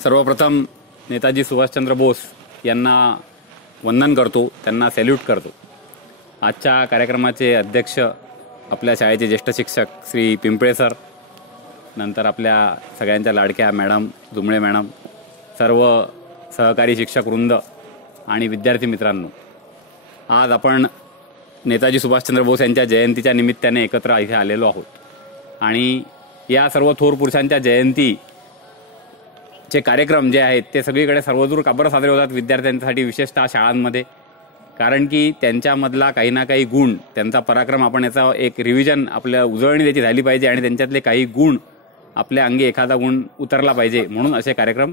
सर्वप्रथम नेताजी सुभाषचंद्र बोस यांना वंदन करतो, त्यांना सॅल्यूट करतो। आजच्या कार्यक्रमाचे अध्यक्ष आपल्या शाळेचे ज्येष्ठ शिक्षक श्री पिंपळे सर, नंतर आपल्या सगळ्यांच्या लाडक्या मॅडम जुमळे मॅडम, सर्व सहकारी शिक्षक वृंद आणि विद्यार्थी मित्रांनो, आज आपण नेताजी सुभाषचंद्र बोस यांच्या जयंतीच्या निमित्ताने एकत्र इथे आलेलो आहोत। आणि या सर्व थोर पुरुषांच्या जयंतीचे कार्यक्रम जे आहेत ते सगळीकडे सर्वदूर का बरं साजरे होतात विद्यार्थ्यांसाठी, विशेषतः शाळांमध्ये, कारण की त्यांच्यामधला काही ना काही गुण, त्यांचा पराक्रम, आपण याचा एक रिव्हिजन, आपल्या उजळणी त्याची झाली पाहिजे आणि त्यांच्यातले काही गुण, आपल्या अंगी एखादा गुण उतरला पाहिजे, म्हणून असे कार्यक्रम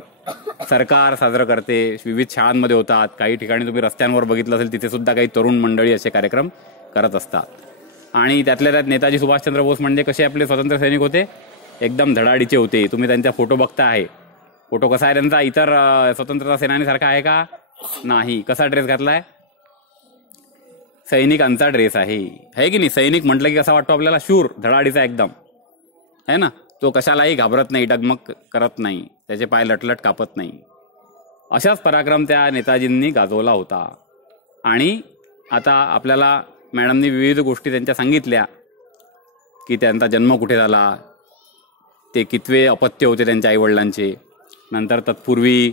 सरकार साजरं करते, विविध शाळांमध्ये होतात। काही ठिकाणी तुम्ही रस्त्यांवर बघितलं असेल तिथे सुद्धा काही तरुण मंडळी असे कार्यक्रम करत असतात। आणि त्यातल्या त्यात नेताजी सुभाषचंद्र बोस म्हणजे कसे आपले स्वातंत्र्य सैनिक होते, एकदम धडाडीचे होते। तुम्ही त्यांचा फोटो बघता आहे, फोटो कसा आहे त्यांचा, इतर स्वतंत्रता सेनानीसारखा आहे का? नाही। कसा ड्रेस घातलाय? सैनिकांचा ड्रेस आहे की नाही? सैनिक म्हटलं की कसा वाटतो आपल्याला? शूर, धडाडीचा एकदम, है ना? तो कशालाही घाबरत नाही, डगमग करत नाही, त्याचे पाय लटलट कापत नाही। अशाच पराक्रम त्या नेताजींनी गाजवला होता। आणि आता आपल्याला मॅडमनी विविध गोष्टी त्यांच्या सांगितल्या की त्यांचा जन्म कुठे झाला, ते कितवे अपत्य होते त्यांच्या आईवडिलांचे। नंतर तत्पूर्वी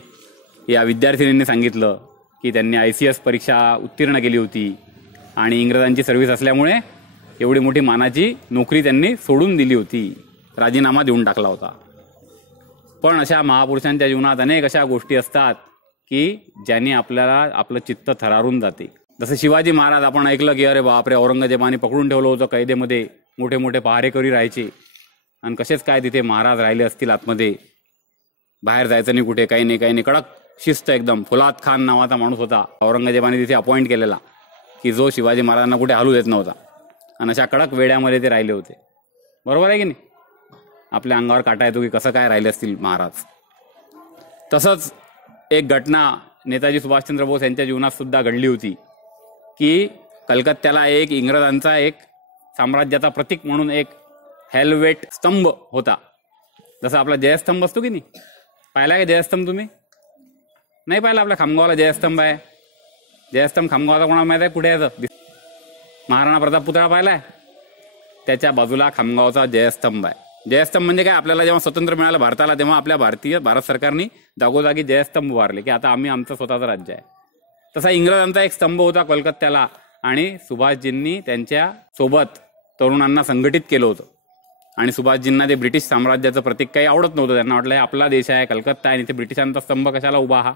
या विद्यार्थिनींनी सांगितलं की त्यांनी ICS परीक्षा उत्तीर्ण केली होती आणि इंग्रजांची सर्व्हिस असल्यामुळे एवढी मोठी मानाची नोकरी त्यांनी सोडून दिली होती, राजीनामा देऊन टाकला होता। पण अशा महापुरुषांच्या जीवनात अनेक अशा गोष्टी असतात की ज्यांनी आपल्याला आपलं चित्त थरारून जाते। जसं शिवाजी महाराज, आपण ऐकलं की अरे बापरे, औरंगजेबाने पकडून ठेवलं होतं कैदेमध्ये, मोठे मोठे पहारेकरी राहायचे आणि कसेच काय तिथे महाराज राहिले असतील आतमध्ये, बाहेर जायचं नाही कुठे, काही नाही, कडक शिस्त एकदम। फुलाद खान नावाचा माणूस होता, औरंगजेबाने तिथे अपॉइंट केलेला, की जो शिवाजी महाराजांना कुठे हलू देत नव्हता, आणि अशा कडक वेड्यामध्ये ते राहिले होते। बरोबर आहे की नाही? आपल्या अंगावर काटा येतो की कसं काय राहिले असतील महाराज। तसंच एक घटना नेताजी सुभाषचंद्र बोस यांच्या जीवनात सुद्धा घडली होती की कलकत्त्याला एक इंग्रजांचा एक साम्राज्याचा प्रतीक म्हणून एक हेल्वेट स्तंभ होता, जसा आपला जयस्तंभ असतो की नाही? पाहिला का जयस्तंभ तुम्ही? नाही पाहिला? आपल्या खामगावला जयस्तंभ आहे। जयस्तंभ खामगावचा कोणाला माहित आहे कुठे आहे? महाराणा प्रताप पुतळा पाहिलाय? त्याच्या बाजूला खामगावचा जयस्तंभ आहे। जयस्तंभ म्हणजे काय, आपल्याला जेव्हा स्वतंत्र मिळालं भारताला, तेव्हा आपल्या भारत सरकारने जागोजागी जयस्तंभ उभारले की आता आम्ही आमचं स्वतःचं राज्य आहे। तसा इंग्रजांचा एक स्तंभ होता कोलकात्याला, आणि सुभाषजींनी त्यांच्या सोबत तरुणांना संघटित केलं होतं। आणि सुभाषजींना ते ब्रिटिश साम्राज्याचं प्रतीक काही आवडत नव्हतं, त्यांना वाटलं हे आपला देश आहे, कलकत्ता आहे, आणि ते ब्रिटिशांचा स्तंभ कशाला उभा हा।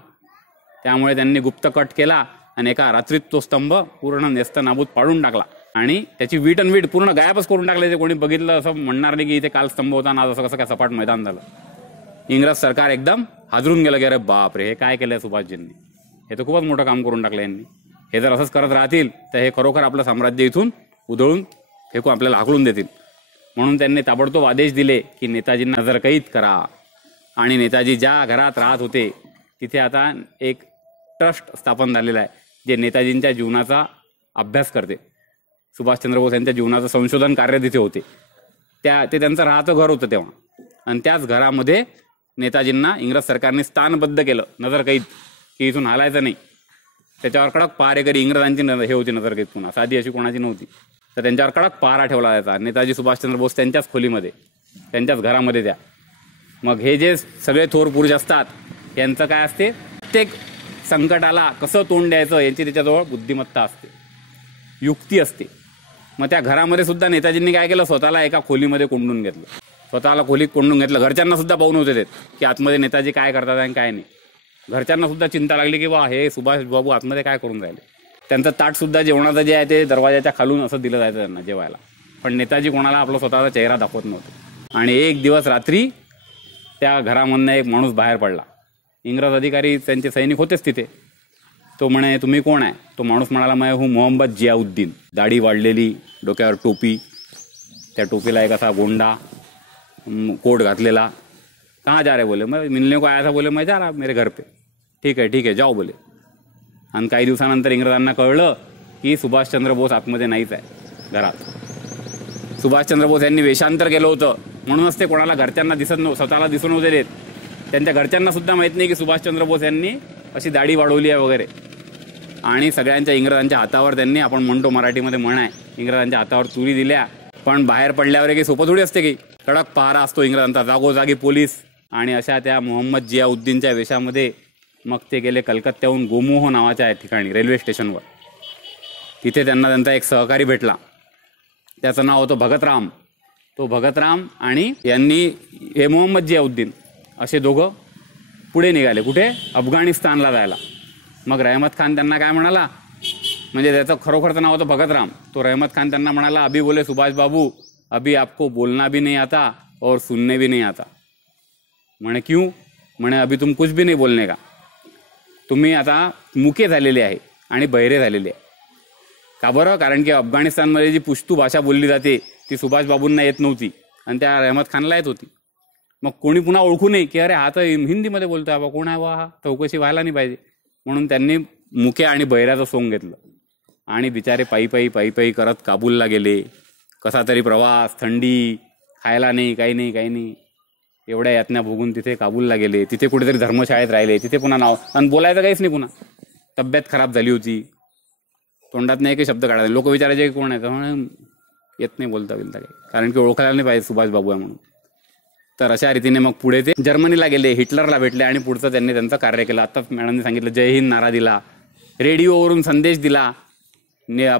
त्यामुळे त्यांनी गुप्त कट केला आणि एका रात्रीत तो स्तंभ पूर्ण नेस्तनाबूत पाडून टाकला आणि त्याची वीट अनवीट पूर्ण गायबच करून टाकले। ते कोणी बघितलं असं म्हणणार नाही की इथे काल स्तंभ होता ना, आज असं कसं काय सपाट मैदान झालं। इंग्रज सरकार एकदम हादरून गेलं की अरे बापरे, हे काय केलंय सुभाषजींनी, हे तर खूपच मोठं काम करून टाकलं यांनी, हे जर असंच करत राहतील तर हे खरोखर आपलं साम्राज्य इथून उधळून फेकून आपल्याला हाकलून देतील। म्हणून त्यांनी ताबडतोब आदेश दिले की नेताजींना नजरकैद करा। आणि नेताजी ज्या घरात राहत होते तिथे आता एक ट्रस्ट स्थापन झालेला आहे जे नेताजींच्या जीवनाचा अभ्यास करते। सुभाषचंद्र बोस यांच्या जीवनाचं संशोधन कार्य तिथे होते, ते त्यांचं राहतं घर होतं तेव्हा, आणि त्याच घरामध्ये नेताजींना इंग्रज सरकारने स्थानबद्ध केलं, नजरकैद, की इथून हालायचं नाही। त्याच्यावर कडक पहारेकरी, इंग्रजांची हे होती नजरकैद, पुन्हा साधी अशी कोणाची नव्हती, तर त्यांच्यावर कडक पहारा ठेवला जायचा। नेताजी सुभाषचंद्र बोस त्यांच्याच खोलीमध्ये, त्यांच्याच घरामध्ये त्या। मग हे जे सगळे थोर पुरुष असतात यांचं काय असते, प्रत्येक संकटाला कसं तोंड द्यायचं यांची त्याच्याजवळ बुद्धिमत्ता असते, युक्ती असते। मग त्या घरामध्ये सुद्धा नेताजींनी काय केलं, स्वतःला एका खोलीमध्ये कोंडून घेतलं, स्वतःला खोलीत कोंडून घेतलं। घरच्यांना सुद्धा पाहून होते देत की आतमध्ये नेताजी काय करतात आणि काय नाही। घरच्यांना सुद्धा चिंता लागली की वा, हे सुभाष बाबू आतमध्ये काय करून राहिले। त्यांचं ताट सुद्धा जेवणाचं जे आहे ते दरवाजाच्या खालून असं दिलं जायचं त्यांना जेवायला, पण नेताजी कोणाला आपला स्वतःचा चेहरा दाखवत नव्हते। आणि एक दिवस रात्री त्या घरामधनं एक माणूस बाहेर पडला, इंग्रज अधिकारी त्यांचे सैनिक होतेच तिथे। तो म्हणे तुम्ही कोण आहे? तो माणूस म्हणाला मैं हूँ मोहम्मद जियाउद्दीन। दाढी वाढलेली, डोक्यावर टोपी, त्या टोपीला एक असा गोंडा, कोट घातलेला। कहाँ जा रहे बोले? मैं मिलने को आया था। बोले मैं जा रहा मेरे घर पे। ठीक है जाओ बोले। आणि काही दिवसानंतर इंग्रजांना कळलं की सुभाषचंद्र बोस आतमध्ये नाहीच आहे घरात। सुभाषचंद्र बोस यांनी वेषांतर केलं होतं, म्हणूनच ते कोणाला घरच्यांना दिसत नव्हतं, स्वतःला दिसून नव्हते देत। त्यांच्या घरच्यांना सुद्धा माहीत नाही की सुभाषचंद्र बोस यांनी अशी दाढी वाढवली आहे वगैरे. आणि सगळ्यांच्या इंग्रजांच्या हातावर त्यांनी, आपण म्हणतो मराठीमध्ये म्हण आहे, इंग्रजांच्या हातावर तुरी दिल्या. पण बाहेर पडल्यावर काही सोपं थोडी असते की, कडक पहारा असतो इंग्रजांचा, जागोजागी पोलीस. आणि अशा त्या मोहम्मद जियाउद्दीनच्या वेशामध्ये मग ते गेले कलकत्त्याहून गोमोह नावाच्या ठिकाणी रेल्वे स्टेशनवर. तिथे त्यांना त्यांचा एक सहकारी भेटला, त्याचं नाव होतं भगतराम. तो भगतराम आणि यांनी हे मोहम्मद जियाउद्दीन असे दोघं पुढे निघाले. कुठे? अफगाणिस्तानला जायला. मग रहमत खान त्यांना काय म्हणाला, म्हणजे त्याचं खरोखरचं नाव होतं भगतराम. तो रहमत खान त्यांना म्हणाला, अभी बोले सुभाष बाबू, अभी आपको बोलना भी नहीं आता और सुनने भी नहीं आता. म्हणे क्यों? म्हणे अभी तुम कुछ भी नहीं बोलने का. तुम्ही आता मुके झालेले आहे आणि बहिरे झालेले आहे. का बरं? कारण की अफगाणिस्तानमध्ये जी पुश्तू भाषा बोलली जाते ती सुभाष बाबूंना येत नव्हती आणि त्या रहमत खानला येत होती. मग कोणी पुन्हा ओळखू नये की अरे हा तर हिंदीमध्ये बोलतोय, बा कोण आहे बा हा, चौकशी व्हायला नाही पाहिजे. म्हणून त्यांनी मुके आणि बहिऱ्याचं सोंग घेतलं आणि बिचारे पायी पायी करत काबूलला गेले. कसा तरी प्रवास, थंडी, खायला नाही, काही नाही, एवढ्या यातना भोगून तिथे काबूलला गेले. तिथे कुठेतरी धर्मशाळेत राहिले. तिथे पुन्हा नाव आणि बोलायचं काहीच नाही. पुन्हा तब्येत खराब झाली होती, तोंडात नाही काही शब्द काढायचे. लोक विचारायचे की कोण आहे, तर येत नाही बोलता काही, कारण की ओळखायला नाही पाहिजे सुभाष बाबू आहे म्हणून. तर अशा रीतीने मग पुढे ते जर्मनीला गेले, हिटलरला भेटले आणि पुढचं त्यांनी त्यांचं कार्य केलं. आत्ताच मॅडमने सांगितलं, जय हिंद नारा दिला, रेडिओवरून संदेश दिला.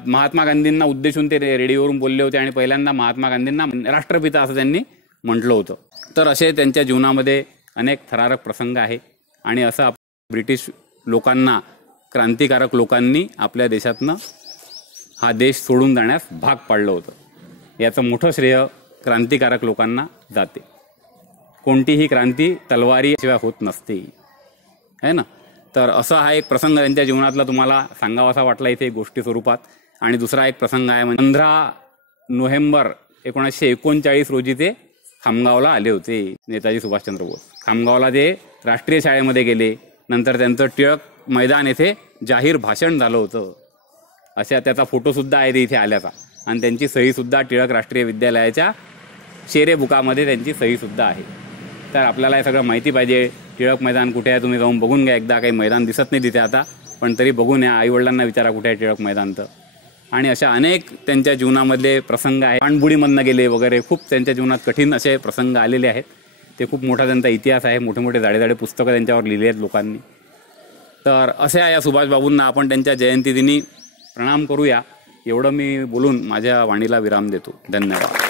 महात्मा गांधींना उद्देशून ते रेडिओवरून बोलले होते आणि पहिल्यांदा महात्मा गांधींना राष्ट्रपिता असं त्यांनी म्हटलं होतं. तर असे त्यांच्या जीवनामध्ये अनेक थरारक प्रसंग आहे. आणि असं ब्रिटिश लोकांना, क्रांतिकारक लोकांनी आपल्या देशातनं हा देश सोडून जाण्यास भाग पाडलं होतं. याचं मोठं श्रेय क्रांतिकारक लोकांना जाते. कोणतीही क्रांती तलवारीशिवाय होत नसते, है ना. तर असा हा एक प्रसंग त्यांच्या जीवनातला तुम्हाला सांगावासा वाटला इथे गोष्टी स्वरूपात. आणि दुसरा एक प्रसंग आहे, 15 नोव्हेंबर 1939 रोजी ते खामगावला आले होते, नेताजी सुभाषचंद्र बोस. खामगावला ते राष्ट्रीय शाळेमध्ये गेले. नंतर त्यांचं टिळक मैदान येथे जाहीर भाषण झालं होतं. अशा त्याचा फोटोसुद्धा आहे ते इथे आल्याचा. आणि त्यांची सहीसुद्धा टिळक राष्ट्रीय विद्यालयाच्या शेरे बुकामध्ये त्यांची सहीसुद्धा आहे. तर आपल्याला हे सगळं माहिती पाहिजे. टिळक मैदान कुठे आहे तुम्ही जाऊन बघून घ्या एकदा. काही मैदान दिसत नाही तिथे आता, पण तरी बघून या. आईवडिलांना विचारा कुठे आहे टिळक मैदान तर. आणि अशा अनेक त्यांच्या जीवनामधले प्रसंग आहेत. पाणबुडीमधनं गेले वगैरे, खूप त्यांच्या जीवनात कठीण असे प्रसंग आलेले आहेत. ते खूप मोठा त्यांचा इतिहास आहे. मोठे मोठे जाडे पुस्तकं त्यांच्यावर लिहिली आहेत लोकांनी. तर अशा या सुभाषबाबूंना आपण त्यांच्या जयंतीदिनी प्रणाम करूया. एवढं मी बोलून माझ्या वाणीला विराम देतो. धन्यवाद.